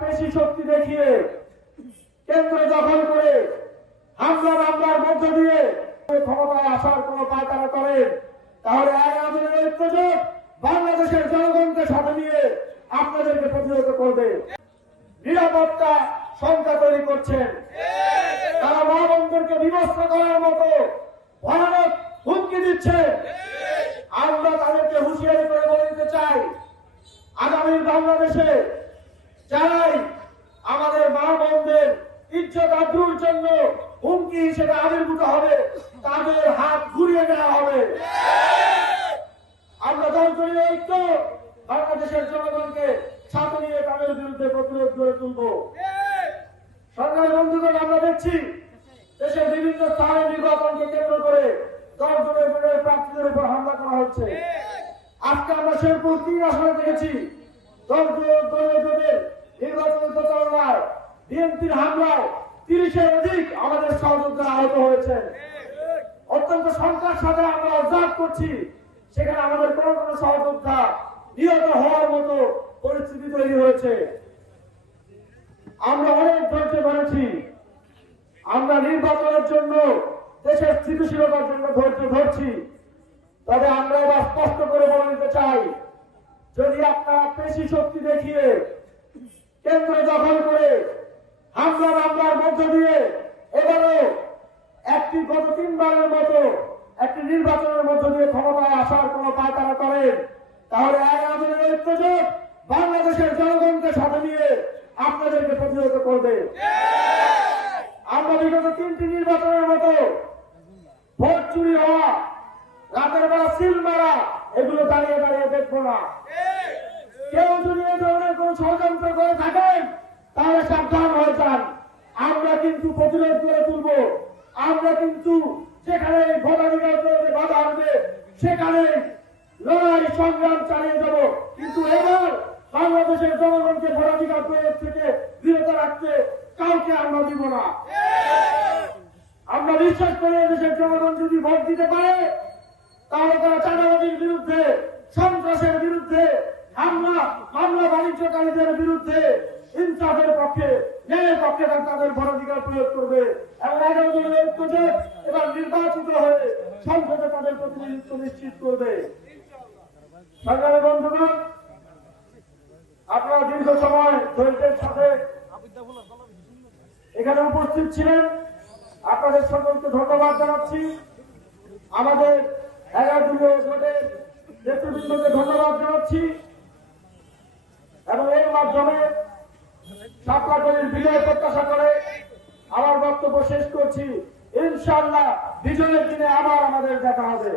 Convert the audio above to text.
পেশি শক্তি দেখিয়ে কেন্দ্র দখল করে হামলার মধ্য দিয়ে ক্ষমতায় আসার কোন পায়তারা করেন, তাহলে আগামী ঐক্যজোট বাংলাদেশের জনগণকে সাথে নিয়ে আপনাদেরকে প্রতিহত করবে। নিরাপত্তা শঙ্কা তৈরি করছেন, তারা মা বোনদেরকে বিভক্ত করার মতো ভয়ানক হুমকি দিচ্ছে। আমরা তাদেরকে হুঁশিয়ারি করে বলে দিতে চাই, আগামী বাংলাদেশে যারাই আমাদের মা বোনদের ইজ্জত আবরুর জন্য হুমকি হিসেবে আবির্ভূত হবে, তাদের হাত ঘুরিয়ে দেওয়া হবে। আমরা দলগুলির ঐক্য বাংলাদেশের জনগণকে সাথে নিয়ে তাদের বিরুদ্ধে প্রতিরোধ গড়ে তুলব। সরকারি বন্ধুগণ, আমরা দেখছি দেশের বিভিন্ন স্থানে নির্বাচনকে কেন্দ্র করে দলের প্রার্থীদের উপর হামলা করা হচ্ছে। আজকে আমরা শেরপুর 3 আসনে দেখেছি দলীয় নির্বাচনের প্রচারণায় বিএনপির হামলায় 30-এর অধিক আমাদের সহযোদ্ধা আহত হয়েছেন। অত্যন্ত সংখ্যার সাথে আমরা অবজার্ভ করছি, সেখানে আমাদের কোন সহযোদ্ধা নিহত হওয়ার মতো পরিস্থিতি তৈরি হয়েছে। আমরা অনেক ধৈর্য ধরেছি, আমরা নির্বাচনের জন্য দেশের স্থিতিশীলতার জন্য ধৈর্য ধরছি। তবে আমরা এবার স্পষ্ট করে বলে দিতে চাই, যদি আপনারা পেশি শক্তি দেখিয়ে কেন্দ্র দখল করে হামলার মধ্য দিয়ে এবারও গত 3 বারের মতো একটি নির্বাচনের মধ্য দিয়ে ক্ষমতায় আসার কোন পায়তারা করেন, তাহলে আগামী ঐক্যজোট বাংলাদেশের জনগণকে সাথে নিয়ে আপনাদেরকে প্রতিহত করবে। আমরা বিগত 3টি নির্বাচনের মতো ভোট চুরি হওয়া, রাতের বেলা সিল মারা, এগুলো দাঁড়িয়ে দাঁড়িয়ে দেখবো না। কেউ যদি এ ধরনের কোন ষড়যন্ত্র করে থাকেন তাহলে সাবধান হয়ে যান। আমরা কিন্তু প্রতিরোধ করে তুলব। আমরা কিন্তু যেখানে ভোটাধিকার প্রয়োগে বাধা আসবে সেখানে লড়াই সংগ্রাম চালিয়ে যাব। কিন্তু এবার বাংলাদেশের জনগণকে ভোটাধিকার প্রয়োগ থেকে বিরত রাখতে কাউকে আমরা দিব না। আমরা বিশ্বাস করি দেশের জনগণ যদি ভোট দিতে পারে তাহলে তারা চাঁদাবাজির বিরুদ্ধে, সন্ত্রাসের বিরুদ্ধে, মামলা বাণিজ্যকারীদের বিরুদ্ধে, ইনসাফের পক্ষে, ন্যায়ের পক্ষে তাদের ভোটাধিকার প্রয়োগ করবে এবং আগামী ঐক্যজোট এবার নির্বাচিত হয়ে সংসদে তাদের প্রতিনিধিত্ব নিশ্চিত করবে। সরকারের বন্ধুগণ, আপনারা দীর্ঘ সময় ধৈর্যের সাথে এখানে উপস্থিত ছিলেন, আপনাদের সকলকে ধন্যবাদ জানাচ্ছি। আমাদের 11 দলীয় জোটের নেতৃবৃন্দকে ধন্যবাদ জানাচ্ছি এবং এর মাধ্যমে সাপলাটলির বিজয় প্রত্যাশা করে আমার বক্তব্য শেষ করছি। ইনশাআল্লাহ বিজয়ের দিনে আবার আমাদের দেখা হবে।